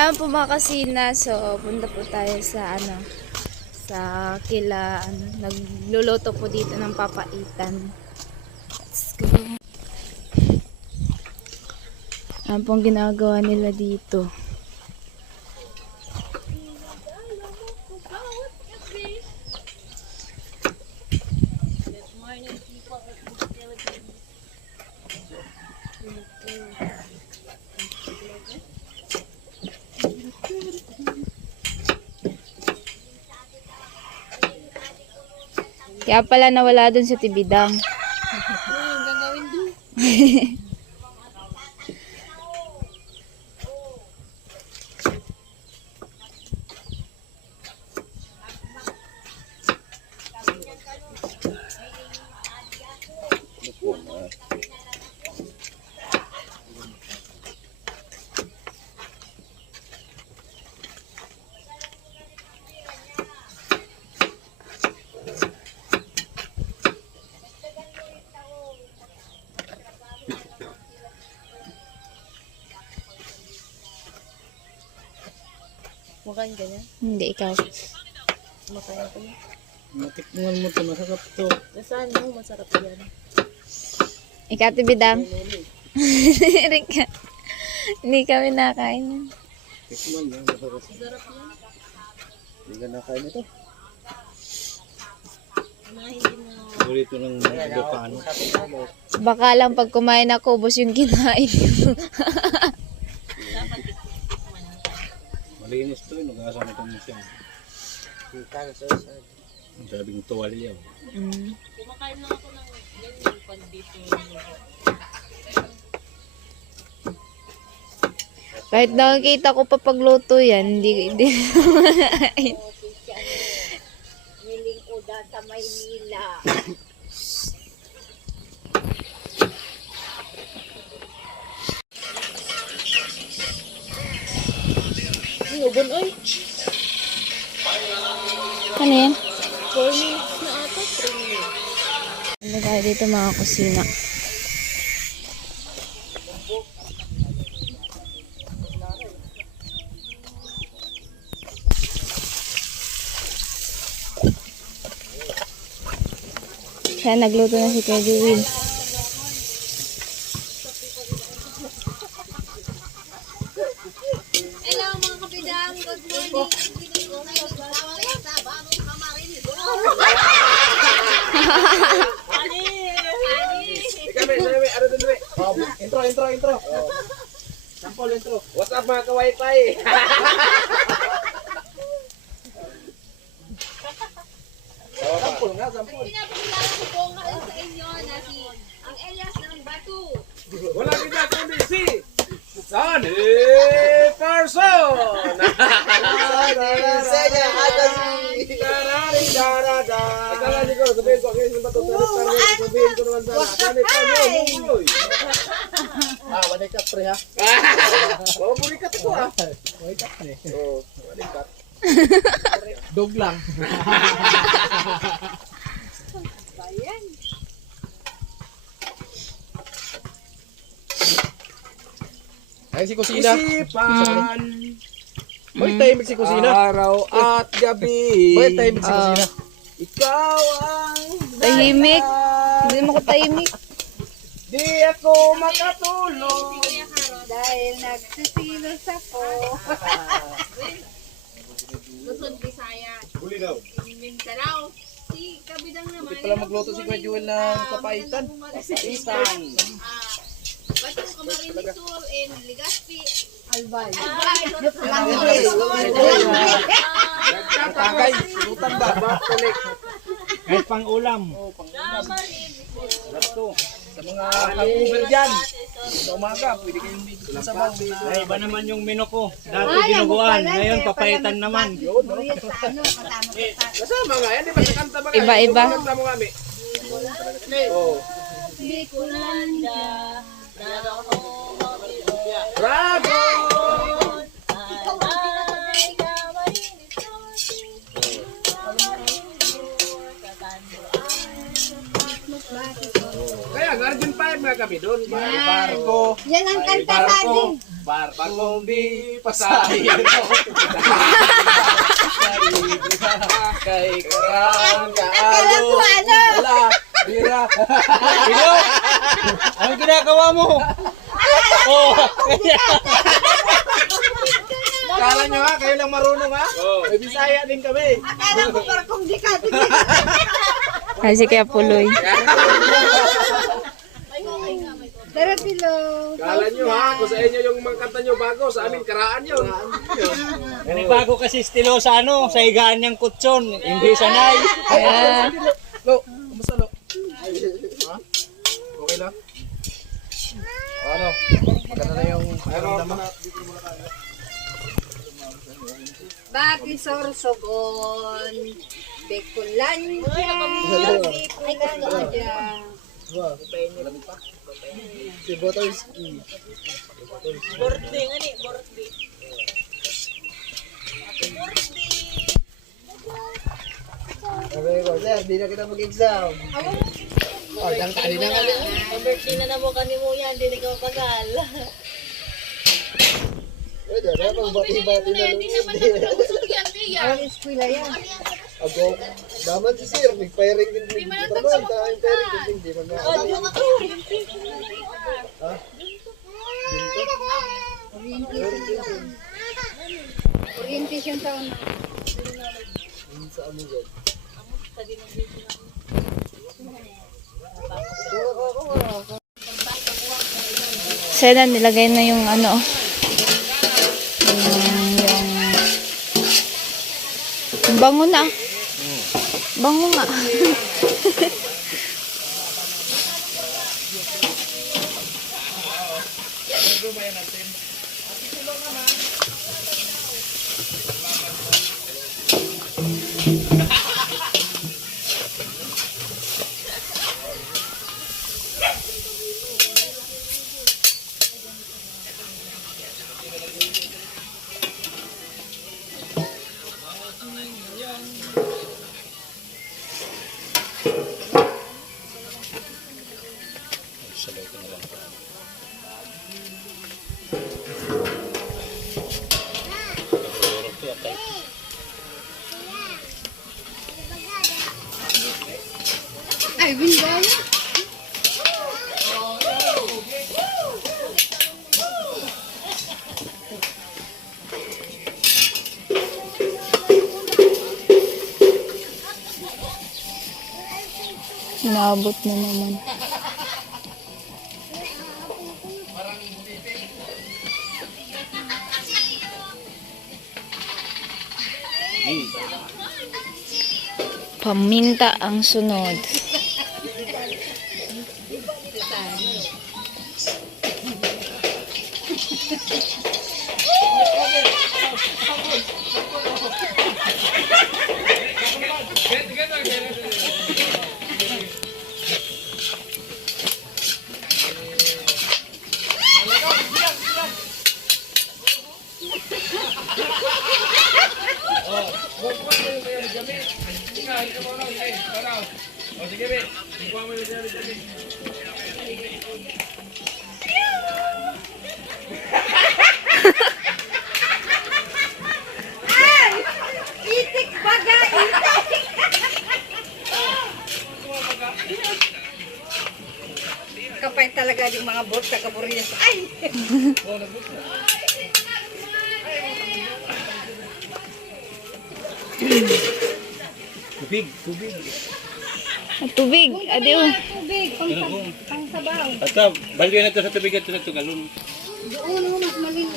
Kailangan po makasina. So, punta po tayo sa sa nagluluto po dito ng papaitan. Let's go. Ano pong ginagawa nila dito? Kaya pala nawala dun sa Tibidang. Ano gagawin dun? Makain ka niya? Hindi, ikaw. Makain ko niya. Matikman mo ito, masarap to. Nasaan mo? Masarap yan. Ikaw, Tibidang. Rika. Hindi kami nakain. Tikman mo, masarap. Masarap yan. Hindi ka nakain ito. Hindi mo. Paborito ng mga Ilocano. Baka lang pag kumain ako, ubos yung kinain ko. Malinis to, nag-asa na itong musya. Ang sabing tuwalya. Kumakain lang ako ng ganyan pag dito. Kahit nakikita ko pa pagluto yan, hindi Miling uda sa Maynila. Ubon oy. Ano yan? 4 minutes na ata, 3 minutes. Ano tayo dito mga kusina? Kaya nagluto na si Kuya Jewin. Hello mga kapidang, good morning. Intro. Sample intro. What's up mga ka-wifi? Sample nga, sample. Pinapakilala ko po ngayon sa inyo na ang Elias ng Batu. Wala kita kundi si Sunny Person! Senya Agassi! Akala niyo, sabihin ko, kayo yung bato sabihin ko naman sana. Sunny Person, munggoy! Wanikat pre ha? Wanikat ko ha? Wanikat pre. Oo, wanikat. Dog lang. Bayan. Ay si kusina. Isipan. Bakit tahimik si kusina? Araw at gabi. Bakit tahimik si kusina? Ikaw ang Tahimik. Hindi mo ko tahimik. di ako makatulog. Dahil nagsisilos ako. Luzon, Visayas. Huli daw. Mindanao. Si Kabidang naman. Pala magluto si Kuya Jewel ng papaitan. Papaitan. Bato Camarines Sur in Legazpi. Albay. Tagay, lutan ba? Bakulik. Kahit pang ulam. Oh, pang-ulam. Lato. Sa mga hangover dyan. Sa umaga, pwede kayong dito sa baw. Ay, iba naman yung menu ko. Dati dinuguan, ngayon papaitan naman. Yun, no? Kasama nga yan, di ba? Nakanta ba nga? Iba-iba. Nakanta mo nga, mi. Oo. Bicolanda. Dragon! Kaya Hanggang Arjun 5 nga kami doon. Barko. Yan ang kanta natin. Barkong di pasahin mo. Kay karang Akala ko ano. Wala. Bira. Pino! Anong ginagawa mo? Oh! Kala nyo ha, kayo lang marunong ha? May Bisaya din kami. Akala ko parang di ka. Kasi kaya puloy. Tara, Pilo. Kala nyo ha, kung sa inyo yung mga kanta nyo bago, sa amin karaan yun. Bago kasi estilo sa ano, sa higaan niyang kutsyon. Hindi sanay. Kaya, Lo, kumusta lo? Ha? Okay lang? O ano? Maganda na yung pakiramdam mo? Bati sorsogon. Bekulan siya. Bekulan siya. Si Botoyski. Sabi ko, sir, di na kita mag-exam. Oh, dang tali na nga. Ang birthday na namo kanimo yan, di ikaw pagal. Pwede, na pang-bati-bati na Hindi naman nagkausap yan, Tia. Ang eskwela yan. Ako, daman si sir, nag-firing din. Di man tayo firing din, di man na. Ha? Orientation sa una. Sa amin dyan. Sana nilagay na yung ano. Yung bango na. Bango nga. Ay, bingay. Naabot na naman. Paminta ang sunod. Itik baga, itik. Kapay talaga yung mga bot sa kaburiya. Ay! Tubig, tubig. Tubig, adiyo. Tubig, pang sabaw. At balyo na ito sa tubig at ito sa galon. Doon mo mas maliit.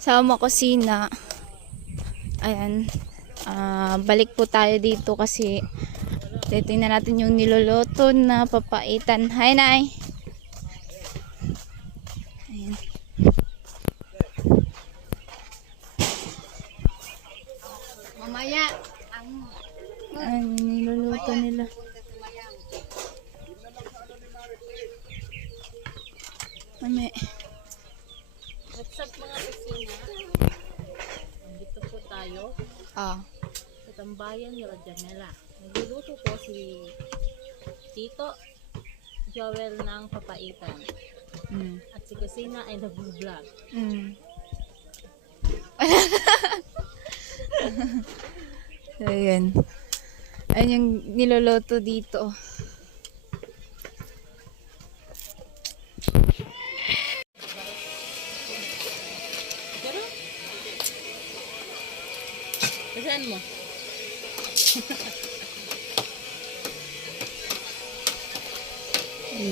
Sa kusina. Ayan. Balik po tayo dito kasi titingnan natin yung niluluto na papaitan. Hi, Nay! Ayan. Maya. Ay, niluluto nila. Mami. What's up mga kusina? Nandito po tayo Ah. sa tambayan ni Janela. Nagluluto po si Tito Joel ng papaitan. At si Kusina ay nag-vlog. Ayan. Ayan yung niloloto dito. Saan mo?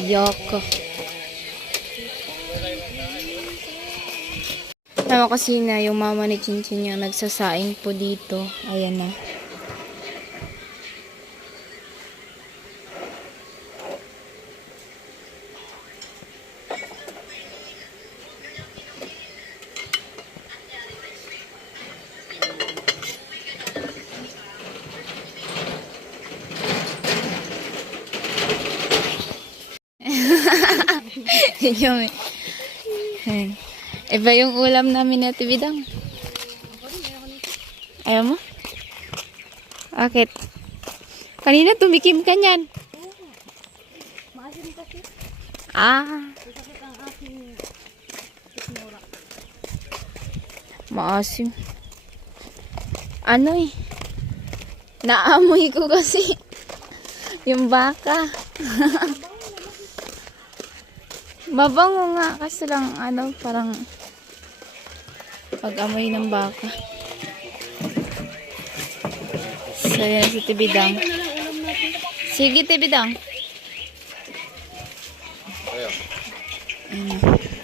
Yoko. Tama kasi na yung mama ni Chinchin yung nagsasaing po dito. Ayan na. Yung, iba yung ulam namin na tibidang. Ayaw mo? Bakit? Kanina tumikim ka niyan. Ah. Maasim. Ano eh? Naamoy ko kasi yung baka. Mabango nga kasi lang ano parang pag-amoy ng baka. So yan si Tibidang. Sige Tibidang. Ayo. Ayun.